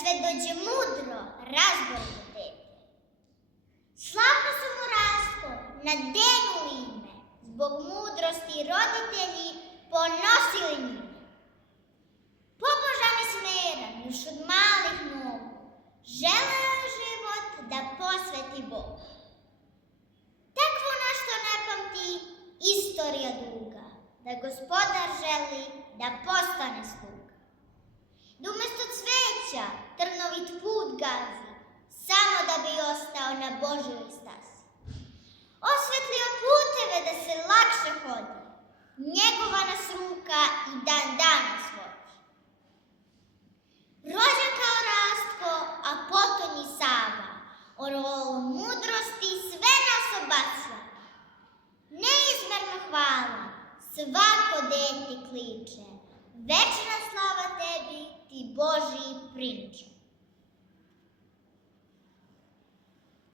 sve dođe mudro, razborito dete. Slavno su mu Rastko na denu ime, zbog mudrosti roditelji ponosili njime. Pobožan i smeran, još od malih nogu, želeo je život da posveti Bogu. Takvo nešto ne pamti istorija duga, da Gospodar želi da postane sluga. Da umesto cveća trnovit put gazi, samo da bi ostao na Božjoj stazi. Osvetlio puteve da se lakše hodi, njegova nas ruka i dan danas vodi. Rođen kao Rastko, a potom i Sava, orolom mudrosti sve nas obasva. Neizmerna hvala, svako dete kliče, večna slava tebi, ti Božji prinče.